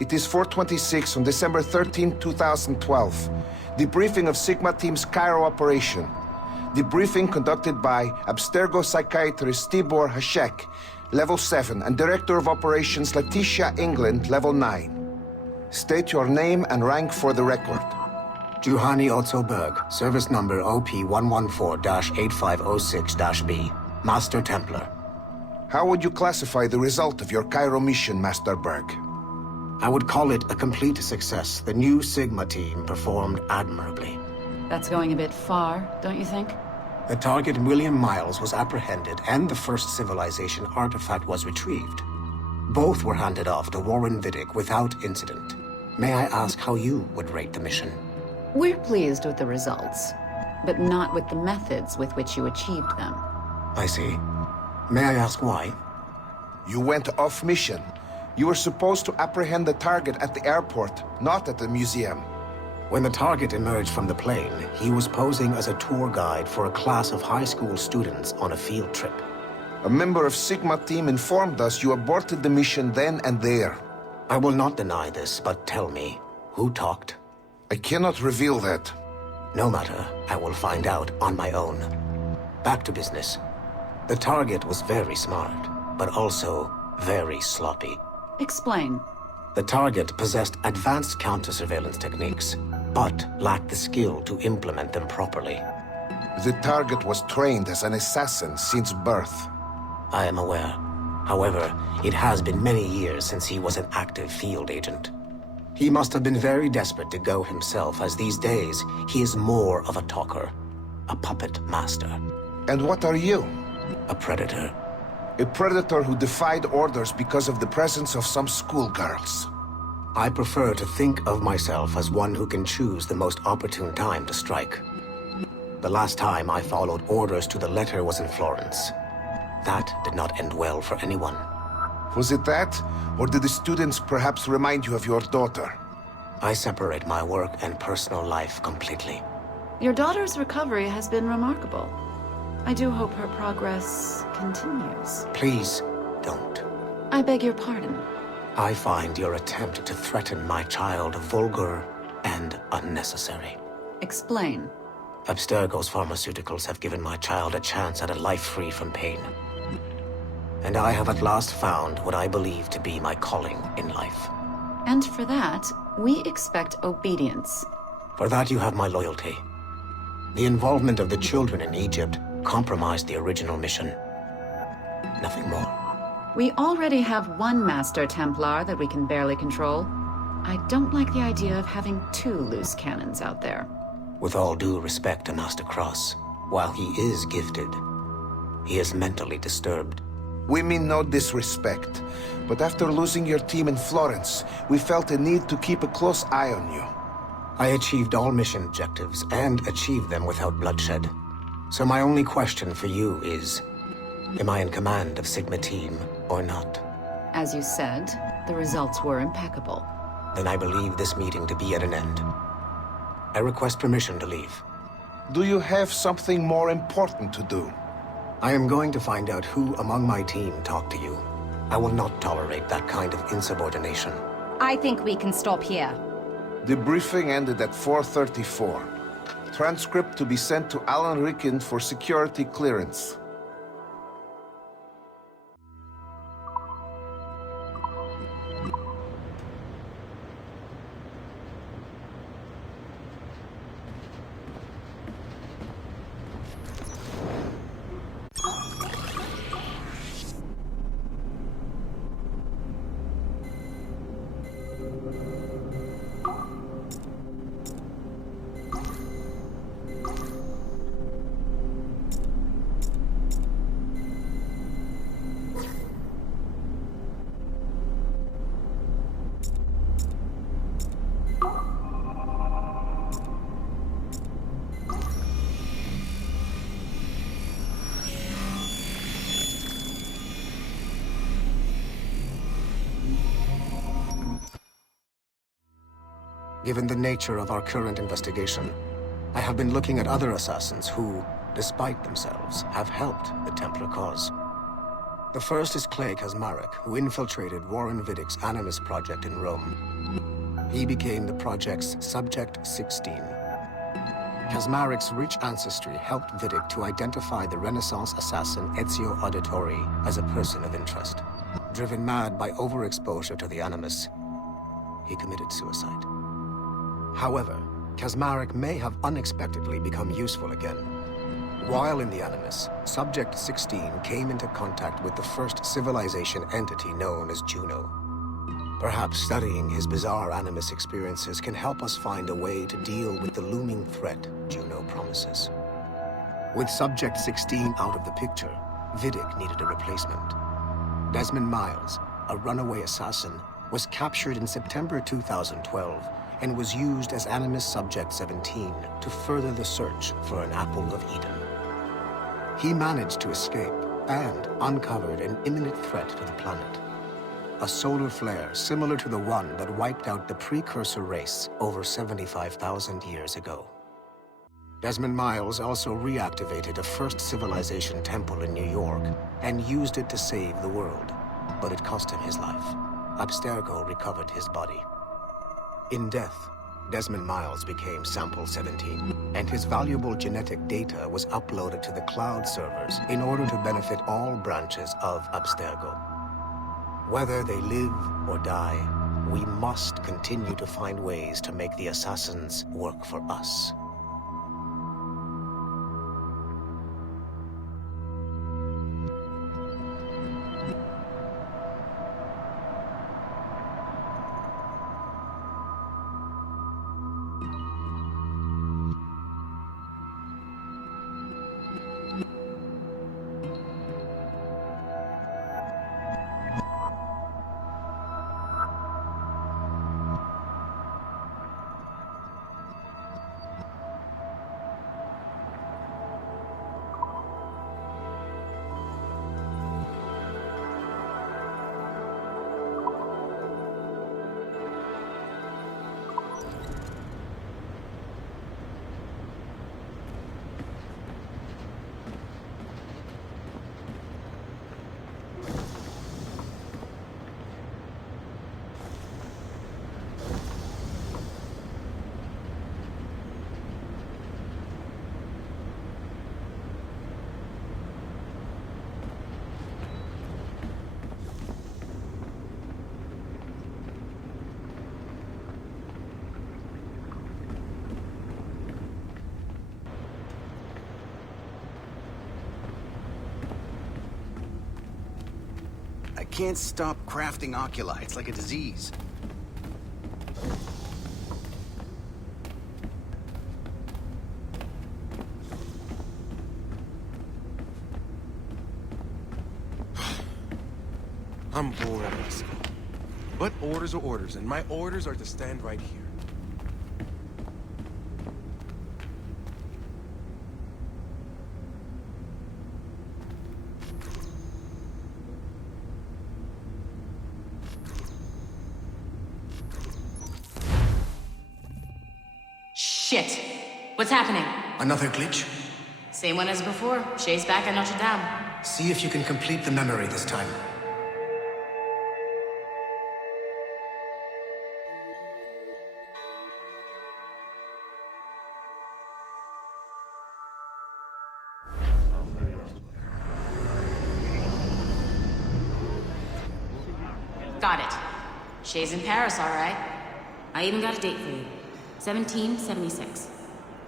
It is 4:26 on December 13, 2012. Debriefing of Sigma Team's Cairo operation. Debriefing conducted by Abstergo psychiatrist Tibor Hashek, Level 7, and Director of Operations Letitia England, Level 9. State your name and rank for the record. Juhani Otto Berg, service number OP114-8506-B, Master Templar. How would you classify the result of your Cairo mission, Master Berg? I would call it a complete success. The new Sigma team performed admirably. That's going a bit far, don't you think? The target, William Miles, was apprehended and the first civilization artifact was retrieved. Both were handed off to Warren Vidic without incident. May I ask how you would rate the mission? We're pleased with the results, but not with the methods with which you achieved them. I see. May I ask why? You went off mission. You were supposed to apprehend the target at the airport, not at the museum. When the target emerged from the plane, he was posing as a tour guide for a class of high school students on a field trip. A member of Sigma team informed us you aborted the mission then and there. I will not deny this, but tell me, who talked? I cannot reveal that. No matter, I will find out on my own. Back to business. The target was very smart, but also very sloppy. Explain. The target possessed advanced counter-surveillance techniques, but lacked the skill to implement them properly. The target was trained as an assassin since birth. I am aware. However, it has been many years since he was an active field agent. He must have been very desperate to go himself, as these days he is more of a talker, a puppet master. And what are you? A predator. A predator who defied orders because of the presence of some schoolgirls. I prefer to think of myself as one who can choose the most opportune time to strike. The last time I followed orders to the letter was in Florence. That did not end well for anyone. Was it that? Or did the students perhaps remind you of your daughter? I separate my work and personal life completely. Your daughter's recovery has been remarkable. I do hope her progress continues. Please, don't. I beg your pardon. I find your attempt to threaten my child vulgar and unnecessary. Explain. Abstergo's pharmaceuticals have given my child a chance at a life free from pain. And I have at last found what I believe to be my calling in life. And for that, we expect obedience. For that you have my loyalty. The involvement of the children in Egypt compromised the original mission. Nothing more. We already have one Master Templar that we can barely control. I don't like the idea of having two loose cannons out there. With all due respect to Master Cross, while he is gifted, he is mentally disturbed. We mean no disrespect, but after losing your team in Florence, we felt a need to keep a close eye on you. I achieved all mission objectives, and achieved them without bloodshed. So my only question for you is, am I in command of Sigma Team or not? As you said, the results were impeccable. Then I believe this meeting to be at an end. I request permission to leave. Do you have something more important to do? I am going to find out who among my team talked to you. I will not tolerate that kind of insubordination. I think we can stop here. Debriefing ended at 4:34. Transcript to be sent to Alan Ricken for security clearance. Given the nature of our current investigation, I have been looking at other assassins who, despite themselves, have helped the Templar cause. The first is Clay Kazmarek, who infiltrated Warren Vidic's Animus project in Rome. he became the project's Subject 16. Kazmarik's rich ancestry helped Vidic to identify the Renaissance assassin Ezio Auditore as a person of interest. Driven mad by overexposure to the Animus, he committed suicide. However, Kazmarik may have unexpectedly become useful again. While in the Animus, Subject 16 came into contact with the first civilization entity known as Juno. Perhaps studying his bizarre Animus experiences can help us find a way to deal with the looming threat Juno promises. With Subject 16 out of the picture, Vidic needed a replacement. Desmond Miles, a runaway assassin, was captured in September 2012 and was used as Animus Subject 17 to further the search for an Apple of Eden. He managed to escape and uncovered an imminent threat to the planet. A solar flare similar to the one that wiped out the precursor race over 75,000 years ago. Desmond Miles also reactivated a first civilization temple in New York and used it to save the world, but it cost him his life. Abstergo recovered his body. In death, Desmond Miles became Sample 17, and his valuable genetic data was uploaded to the cloud servers in order to benefit all branches of Abstergo. Whether they live or die, we must continue to find ways to make the assassins work for us. I can't stop crafting oculi. It's like a disease. I'm bored of this. But orders are orders, and my orders are to stand right here. Shit! What's happening? Another glitch? Same one as before. Shay's back at Notre Dame. See if you can complete the memory this time. Got it. Shay's in Paris, all right. I even got a date for you. 1776.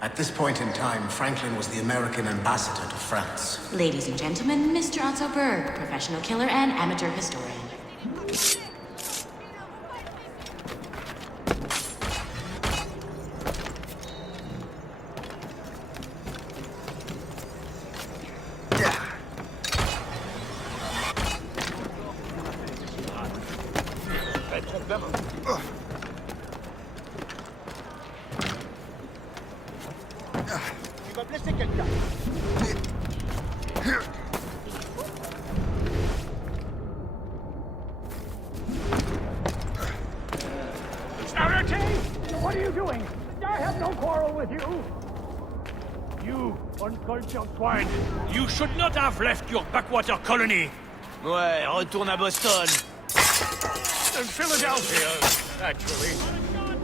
At this point in time, Franklin was the American ambassador to France. Ladies and gentlemen, Mr. Otto Berg, professional killer and amateur historian. What are you doing? I have no quarrel with you. You, uncultured swine. You should not have left your backwater colony. Ouais, retourne à Boston. In Philadelphia, actually.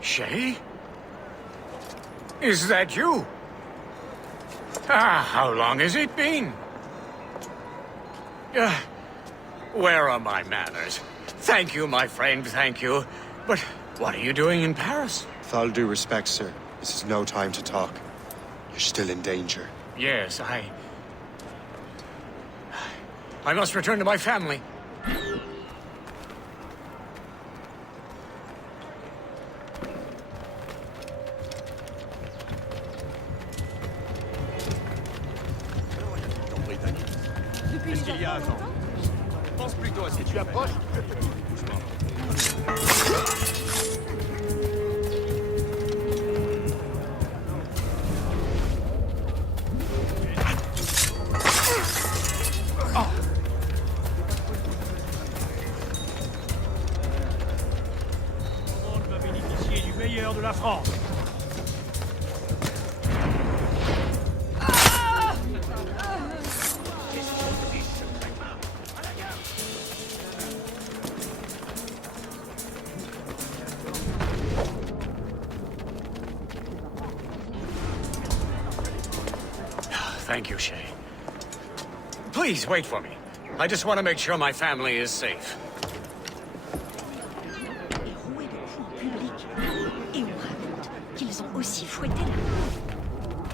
Shay? Is that you? Ah, how long has it been? Where are my manners? Thank you, my friend, thank you. But what are you doing in Paris? With all due respect, sir, this is no time to talk. You're still in danger. Yes, I must return to my family. Qu'est-ce qu'il y a, attends? Pense plutôt à ce que tu approches. On va bénéficier du meilleur de la France. Thank you, Shay. Please, wait for me. I just want to make sure my family is safe. Roué de coups en public. Et on raconte qu'ils ont aussi fouetté la...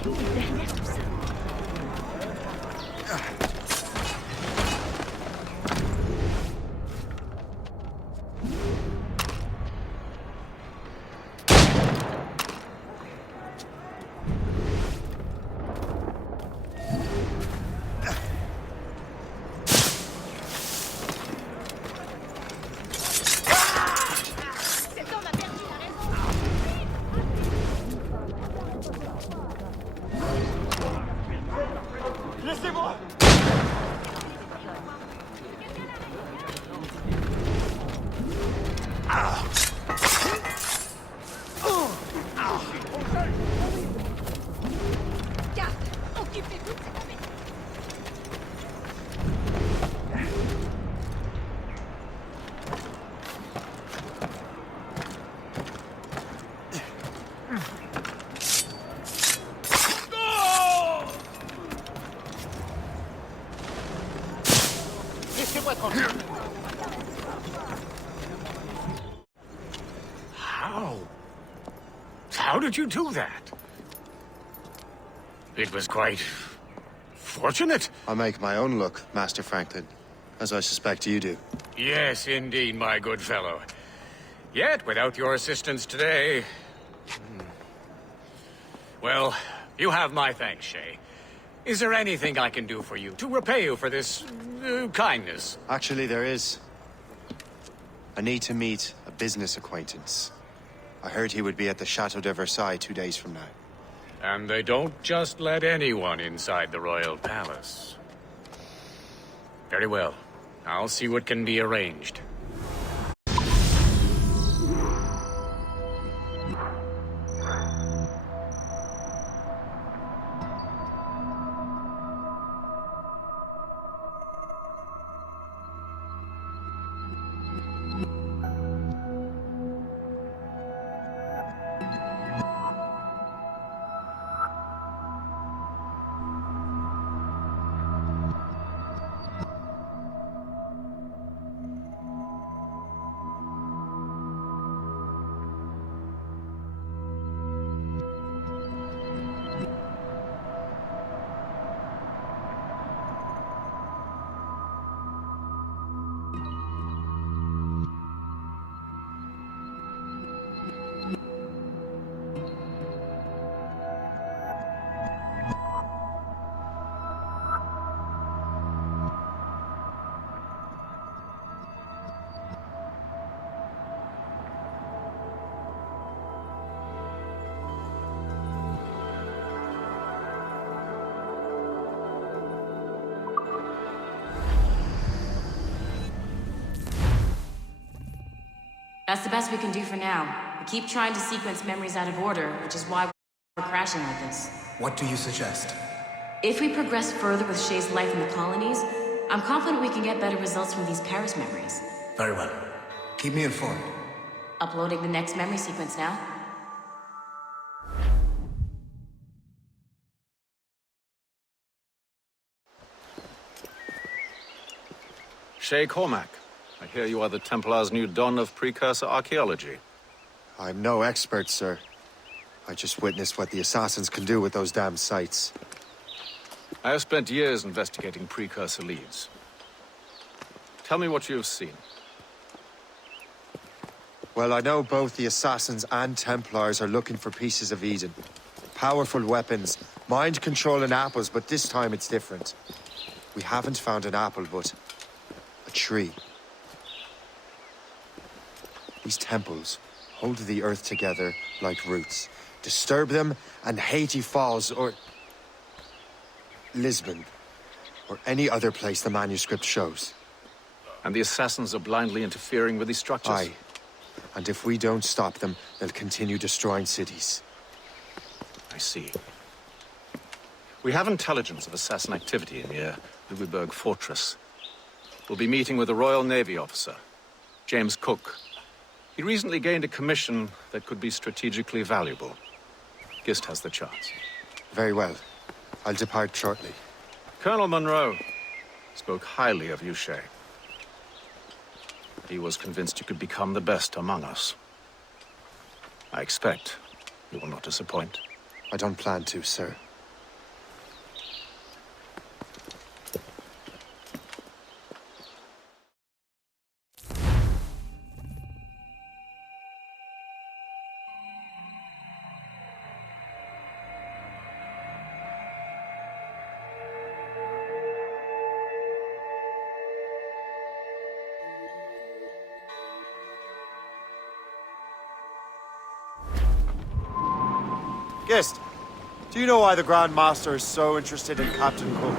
Qui est derrière tout ça? Laissez-moi! Garde, occupez-vous de cette bête. Laissez-moi tranquille! How did you do that? It was quite... fortunate. I make my own luck, Master Franklin, as I suspect you do. Yes, indeed, my good fellow. Yet, without your assistance today... Well, you have my thanks, Shay. Is there anything I can do for you to repay you for this kindness? Actually, there is. I need to meet a business acquaintance. I heard he would be at the Chateau de Versailles 2 days from now. And they don't just let anyone inside the royal palace. Very well. I'll see what can be arranged. That's the best we can do for now. We keep trying to sequence memories out of order, which is why we're crashing like this. What do you suggest? If we progress further with Shay's life in the colonies, I'm confident we can get better results from these Paris memories. Very well. Keep me informed. Uploading the next memory sequence now. Shay Cormac, I hear you are the Templar's new don of precursor archaeology. I'm no expert, sir. I just witnessed what the assassins can do with those damn sites. I have spent years investigating precursor leads. Tell me what you have seen. Well, I know both the assassins and Templars are looking for pieces of Eden. Powerful weapons, mind-controlling apples, but this time it's different. We haven't found an apple, but a tree. These temples hold the earth together like roots. Disturb them, and Haiti falls, or Lisbon, or any other place the manuscript shows. And the assassins are blindly interfering with these structures? Aye. And if we don't stop them, they'll continue destroying cities. I see. We have intelligence of assassin activity near Louisburg Fortress. We'll be meeting with a Royal Navy officer, James Cook. He recently gained a commission that could be strategically valuable. Gist has the chance. Very well. I'll depart shortly. Colonel Monroe spoke highly of you, Shay. He was convinced you could become the best among us. I expect you will not disappoint. I don't plan to, sir. Gist, do you know why the Grand Master is so interested in Captain Cook?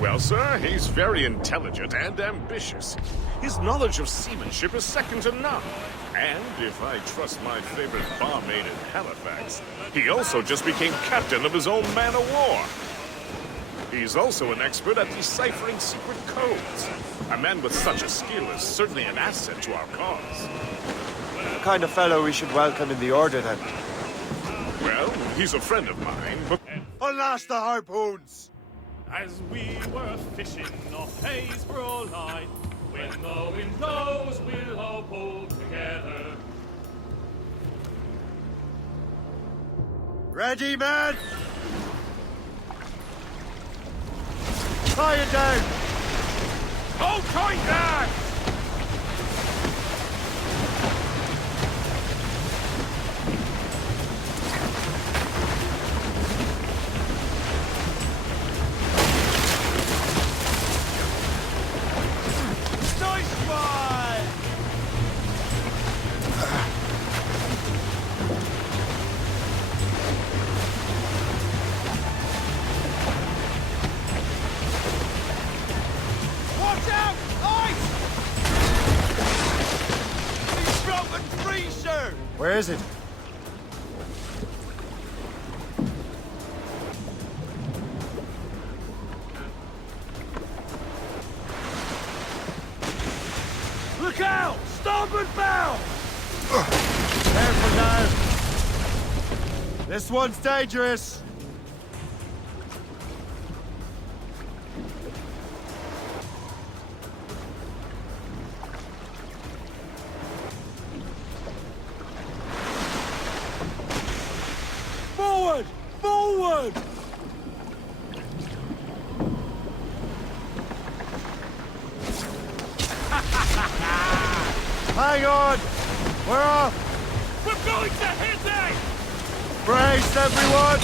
Well, sir, he's very intelligent and ambitious. His knowledge of seamanship is second to none. And if I trust my favorite barmaid in Halifax, he also just became captain of his own man-of-war. He's also an expert at deciphering secret codes. A man with such a skill is certainly an asset to our cause. The kind of fellow we should welcome in the Order, then. Well, he's a friend of mine, but... Unlash the harpoons! As we were fishing off Haysborough Line, when the wind blows, we'll all pull together. Ready, men! Tie it down! Hold tight, lads! Where is it? Look out! Starboard bow! Careful now! This one's dangerous! Forward! Forward! Hang on! We're off! We're going to hit it! Brace, everyone!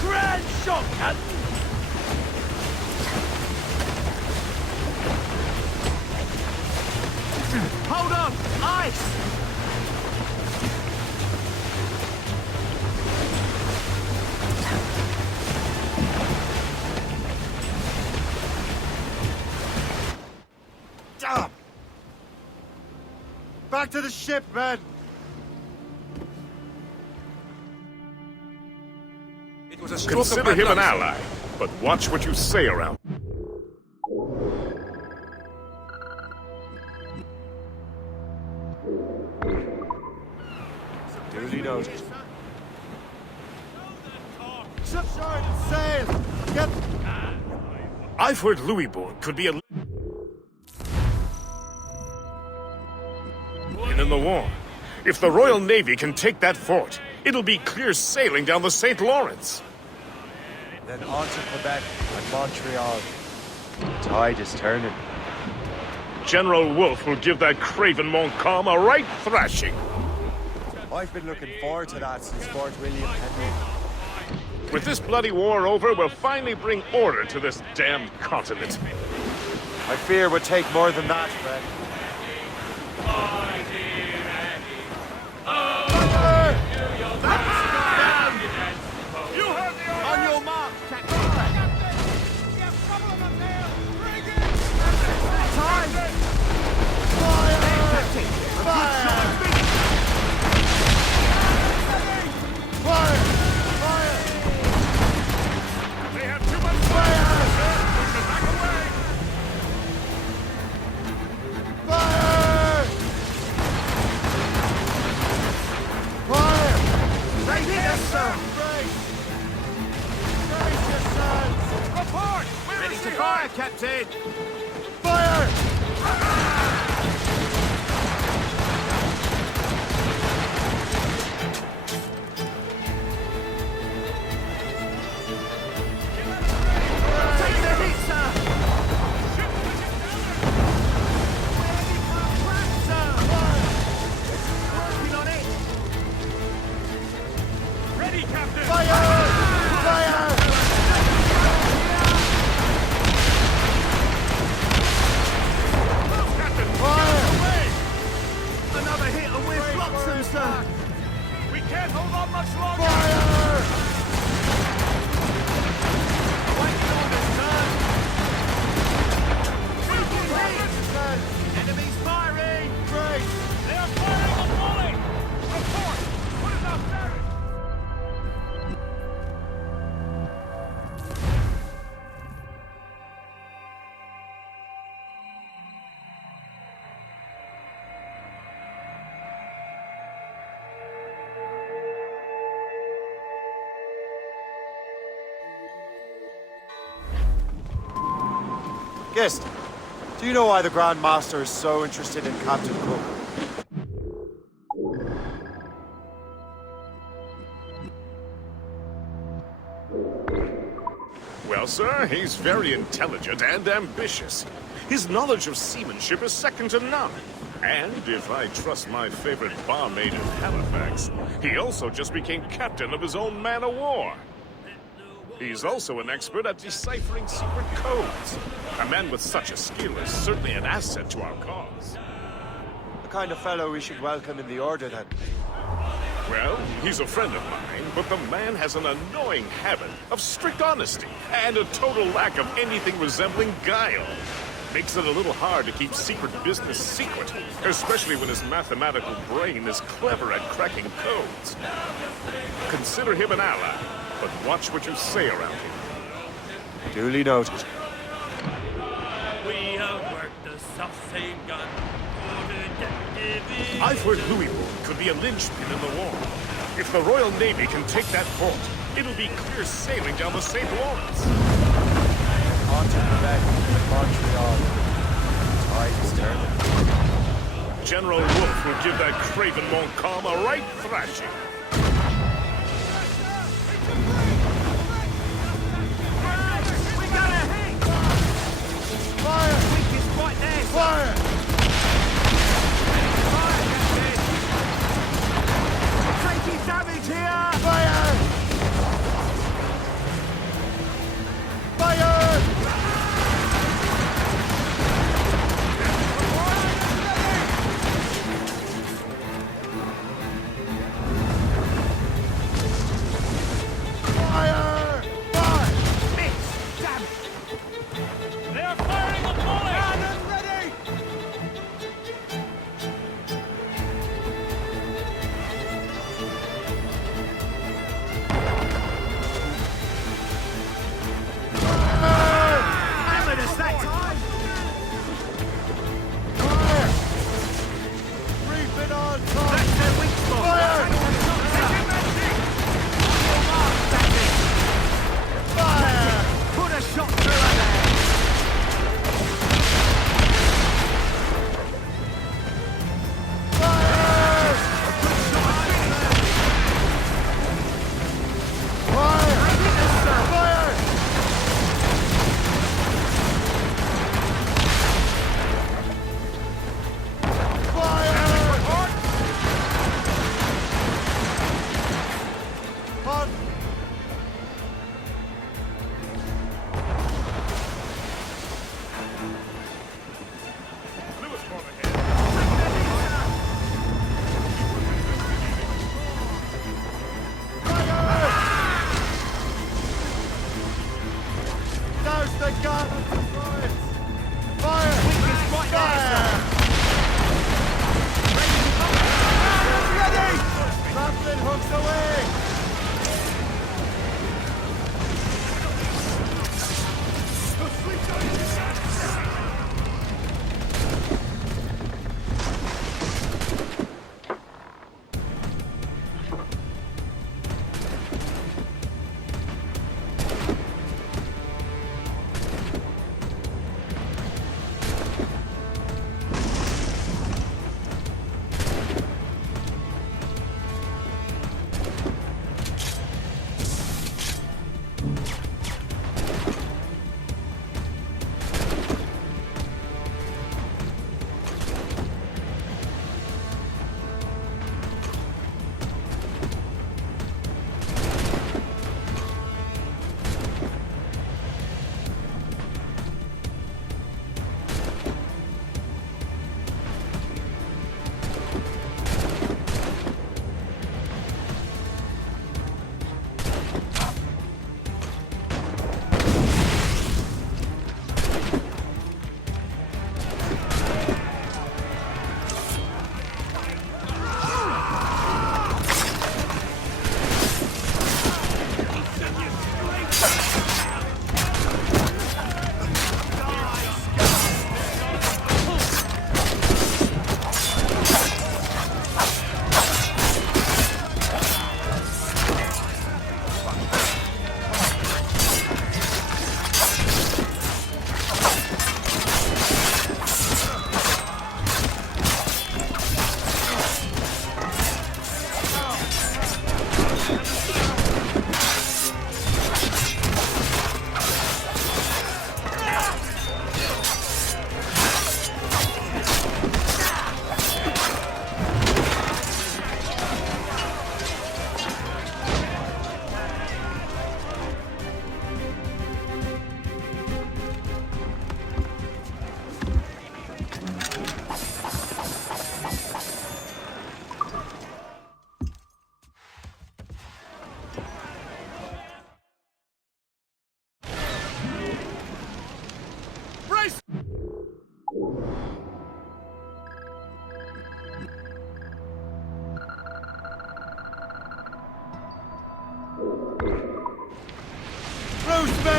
Grand shot, Captain! Hold on! Ice! Ah, to the ship, men! It was a stroke of Consider bad him an luck, ally, but watch what you say around. Duly noted. Ship short, sail! Get... I've heard Louisbourg could be a... in the war. If the Royal Navy can take that fort, it'll be clear sailing down the St. Lawrence. Then on to Quebec and Montreal. Tide is turning. General Wolfe will give that craven Montcalm a right thrashing. I've been looking forward to that since Fort William Henry. With this bloody war over, we'll finally bring order to this damned continent. I fear it would take more than that, Fred. On your mark, They have too much fire! Push them back away! Fire! Fire! right here, sir. Brace yourselves! Report! Ready to fire, Captain. Fire! Take the hit, sir. Working on it. Ready, Captain! Fire! Fire! Captain! Fire! Another hit and we're flotsam, sir. We can't hold on much longer! Fire! Waiting orders, sir. Enemies firing. Brace! They are firing a volley! Report! Put it up there! Gist, do you know why the Grand Master is so interested in Captain Cook? Well, sir, he's very intelligent and ambitious. His knowledge of seamanship is second to none. And if I trust my favorite barmaid in Halifax, he also just became captain of his own man-of-war. He's also an expert at deciphering secret codes. A man with such a skill is certainly an asset to our cause. The kind of fellow we should welcome in the Order, then. Well, he's a friend of mine, but the man has an annoying habit of strict honesty and a total lack of anything resembling guile. Makes it a little hard to keep secret business secret, especially when his mathematical brain is clever at cracking codes. Consider him an ally, but watch what you say around him. Duly noted. We have worked the self same gun. I've heard Louisbourg could be a linchpin in the war. If the Royal Navy can take that fort, it'll be clear sailing down the St. Lawrence. On to Quebec and Montreal. Tide is turning. General Wolfe will give that craven Montcalm a right thrashing. We got a hit. Fire! Weak is quite there, sir. Fire! Fire, Captain. Taking damage here. Fire! Fire! Fire! Fire! Miss. Damn. They are firing a volley! Cannon ready.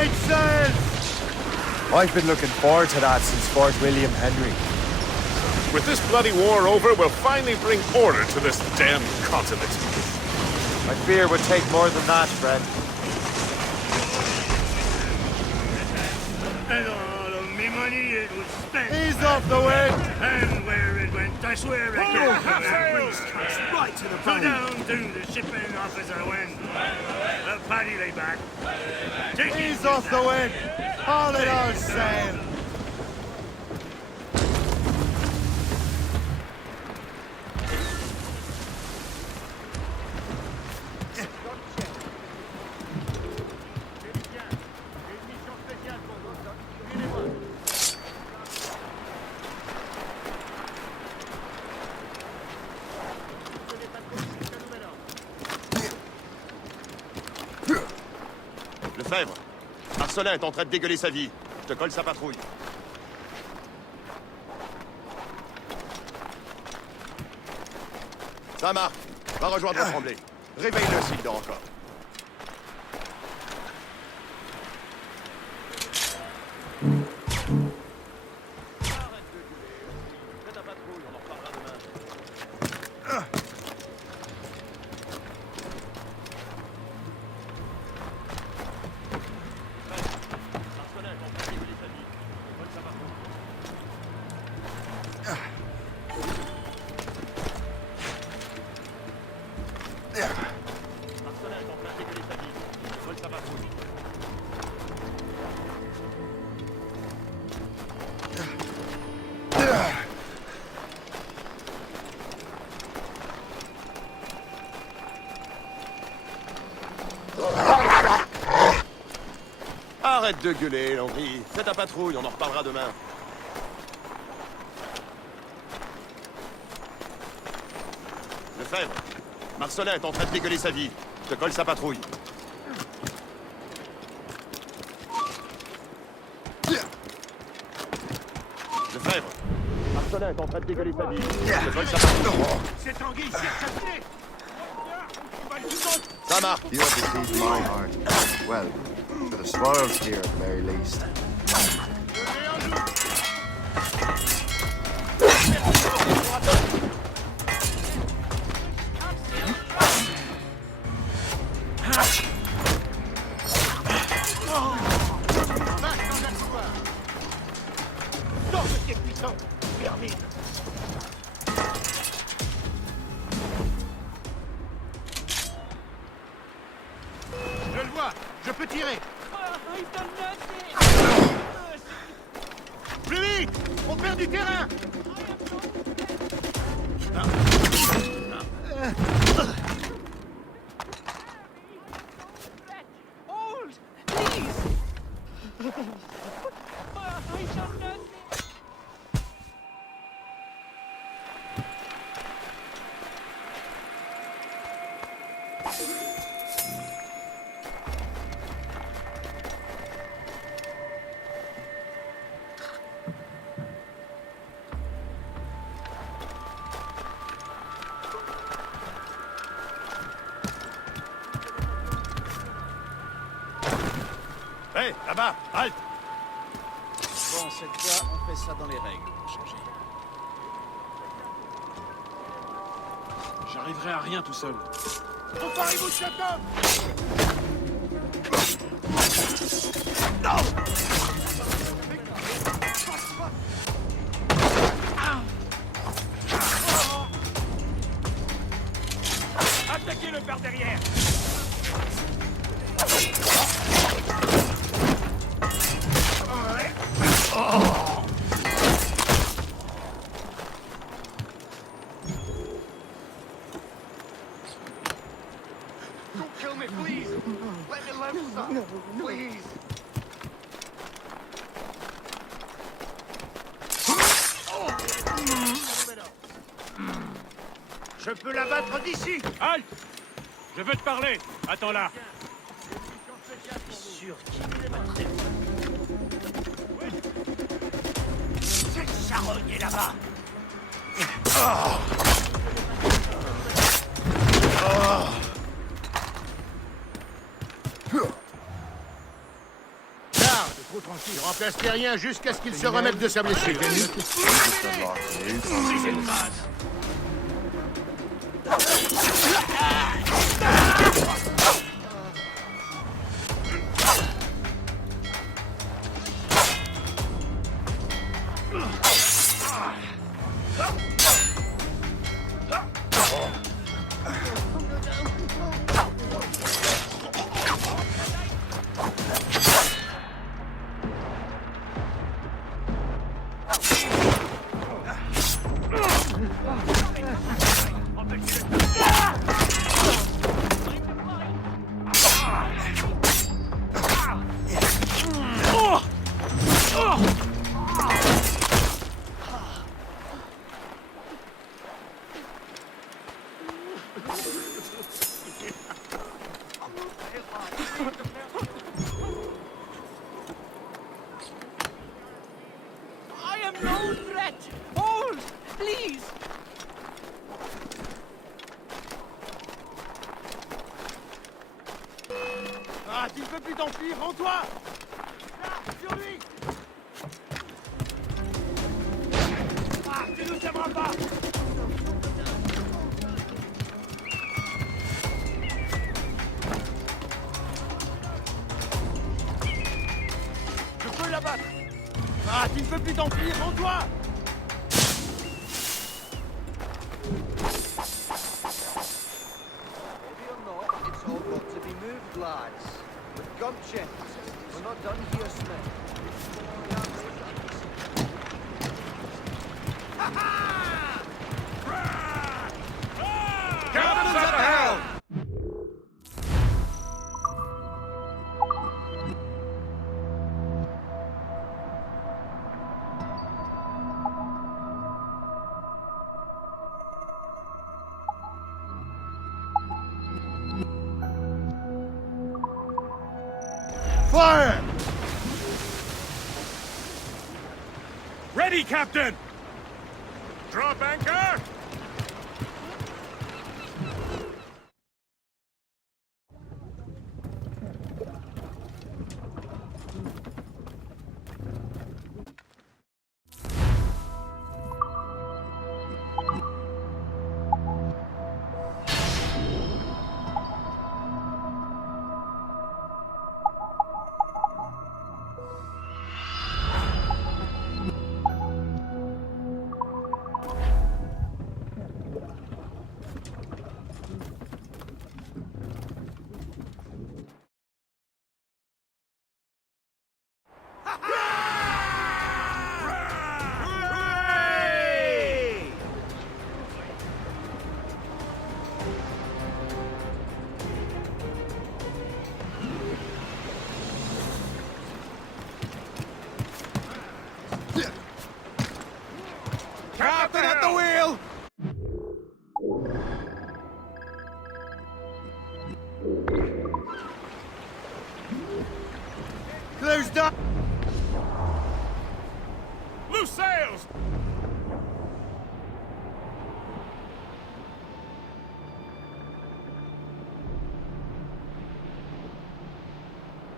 Right sails! I've been looking forward to that since Fort William Henry. With this bloody war over, we'll finally bring order to this damned continent. I fear it would take more than that, friend. And all of me money it was spent. Ease off the wind! And where it went, I swear I can't have it. Right to the So bone. down to the shipping office I went. The paddy lay back. Ease off the wind! All in all sail! Lefebvre, Marcelin est en train de dégueuler sa vie. Je te colle sa patrouille. Saint-Marc, va rejoindre Tremblay. Réveille-le s'il dort encore. Arrête de gueuler, Landry. Fais ta patrouille, on en reparlera demain. Lefebvre, Marcelin est en train de dégueuler sa vie. Je te colle sa patrouille. Lefebvre, Marcelin est en train de dégueuler sa vie. Je te colle sa patrouille. C'est Tanguy, c'est terminé. Saint-Marc. You have deceived my heart. Well, for the spoils here at the very least. Je le vois, je peux tirer. Plus vite, on perd du terrain. Hé, là-bas, halte! Bon, cette fois, on fait ça dans les règles pour changer. J'arriverai à rien tout seul. Comparez-vous de chacun. Attaquez-le par derrière. Don't kill me, please! Let me live, son! Please! Je peux l'abattre d'ici. Halte! Je veux te parler. Attends là. Sûr qu'il est pas très bon. Cette charogne est là-bas. trop tranquille. Il remplace rien jusqu'à ce qu'il se remette de sa blessure. I am no threat! Hold! Please! Ah, tu ne peux plus t'enfuir, rends-toi! Là, sur lui! Ah, tu nous tiendras pas! Je peux l'abattre! Ah, tu ne peux plus t'enfuir, rends-toi! Maybe or not, it's all got to be moved, lads. With gumption. We're not done here, Smith. Captain's at the helm! Fire! Ready, Captain! Drop anchor! Captain at the wheel! Close down! Loose sails!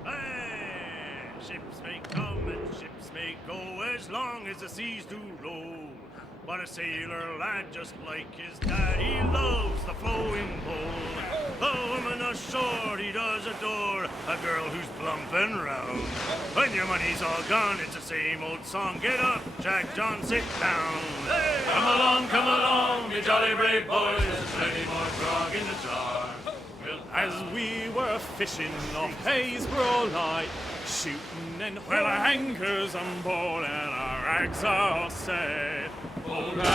Hey, ships may come and ships may go as long as the seas do roll. But a sailor lad, just like his daddy, loves the flowing bowl. A woman ashore he does adore, a girl who's plump and round. When your money's all gone, it's the same old song. Get up, Jack John, sit down. Hey, come along, you jolly brave boys. There's plenty more grog in the jar. Well, as we were fishing off Haysborough Light, shooting and well, our anchors on board and our rags are all set. Old as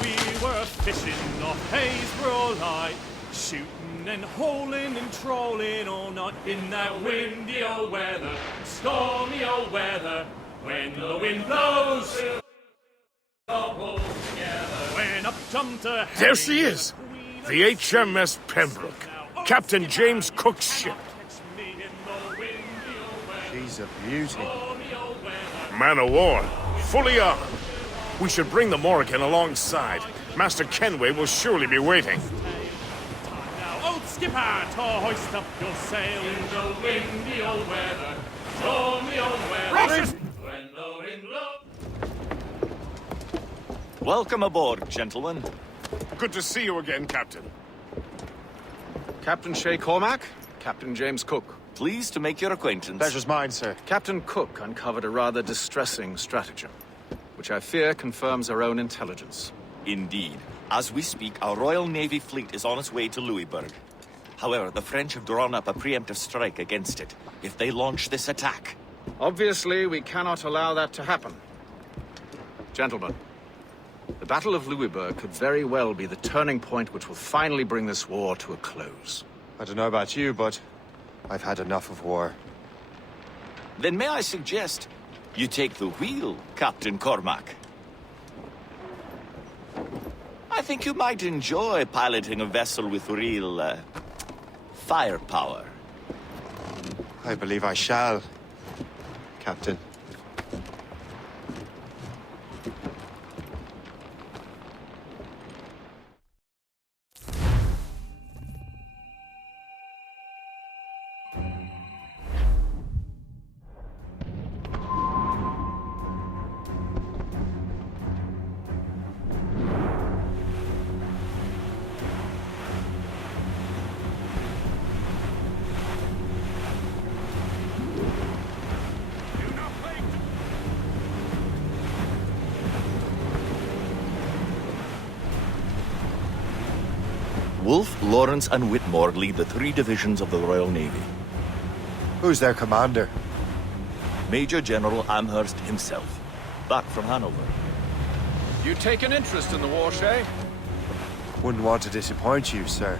we were fishing off Haysborough Light, shooting and holing and trolling, oh, not in that windy old weather, stormy old weather. When the wind blows, we'll all pull together. When up jumped a There she is! The HMS Pembroke, Captain James Cook's ship. She's a beauty. Man o' war, fully armed. We should bring the Morrigan alongside. Master Kenway will surely be waiting. Now, old Skipper, to hoist up your sail in the windy old weather. Stormy old weather. When the wind blows. Welcome aboard, gentlemen. Good to see you again, Captain. Captain Shay Cormac, Captain James Cook. Pleased to make your acquaintance. Pleasure's mine, sir. Captain Cook uncovered a rather distressing stratagem, which I fear confirms our own intelligence. Indeed. As we speak, our Royal Navy fleet is on its way to Louisburg. However, the French have drawn up a preemptive strike against it. If they launch this attack... Obviously, we cannot allow that to happen. Gentlemen, the Battle of Louisburg could very well be the turning point which will finally bring this war to a close. I don't know about you, but I've had enough of war. Then may I suggest you take the wheel, Captain Cormac? I think you might enjoy piloting a vessel with real, firepower. I believe I shall, Captain. Wolfe, Lawrence, and Whitmore lead the 3 divisions of the Royal Navy. Who's their commander? Major General Amherst himself, back from Hanover. You take an interest in the war, Shay? Wouldn't want to disappoint you, sir.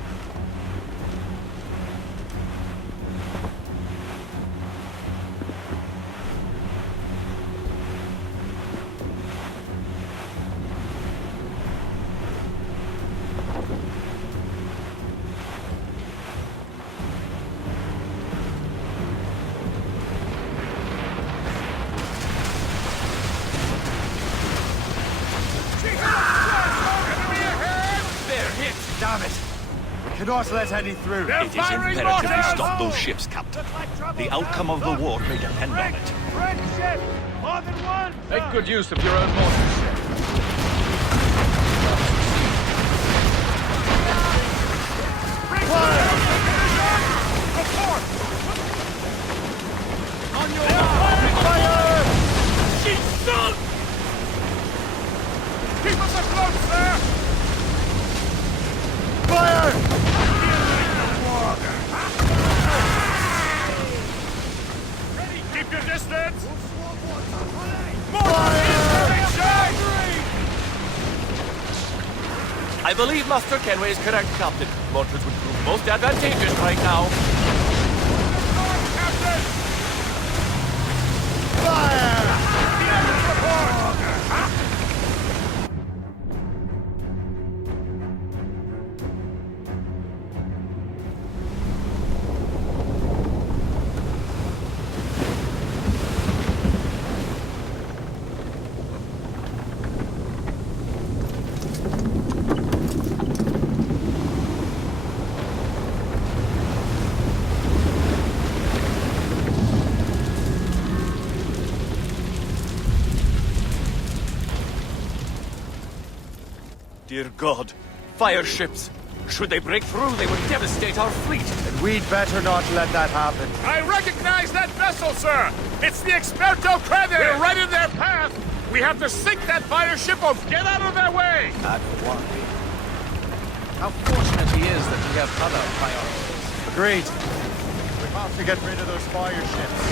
Damn it! We cannot let any through. It is imperative we stop those ships, Captain. The outcome of the war may depend on it. French ship! More than one! Make good use of your own mortar. On your line! Fire! She's sunk! Keep us afloat, sir! Fire! Keep your distance! I believe Master Kenway is correct, Captain. Mortars would prove most advantageous right now. Captain! Fire! Dear God, fire ships. Should they break through, they would devastate our fleet. And we'd better not let that happen. I recognize that vessel, sir! It's the Experto Crede! We're right in their path! We have to sink that fire ship or get out of their way! And why? How fortunate he is that we have other priorities. Agreed. We have to get rid of those fire ships.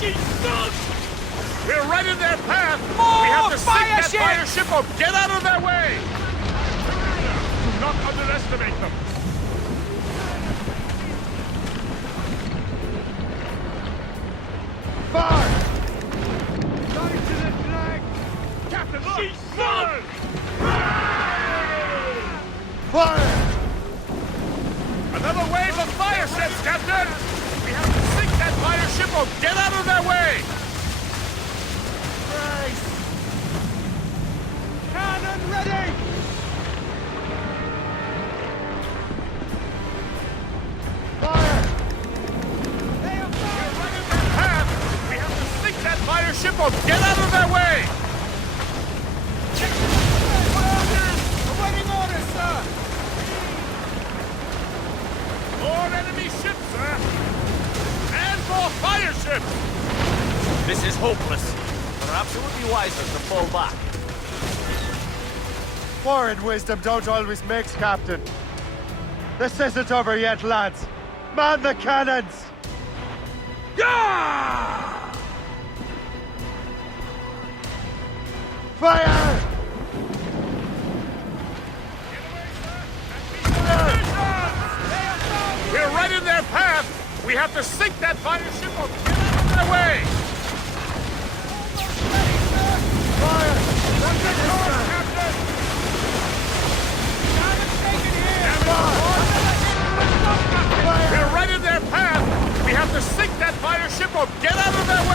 She's sunk! We're right in their path! We have to sink that fire ship or get out of their way! Do not underestimate them! Fire! Light to the flag! Captain, look! She's sunk! Fire! Another wave of fire ships, Captain! We have to sink that fire ship or get out of their way! Cannon ready! or get out of their way! Awaiting orders, sir! More enemy ships, sir! And more fire ships! This is hopeless. Perhaps it would be wiser to fall back. Foreign wisdom don't always mix, Captain. This isn't over yet, lads. Man the cannons! Yeah! Fire! We're right in their path! We have to sink that fire ship or get out of their way! Fire! We're right in their path! We have to sink that fire ship or get out of their way!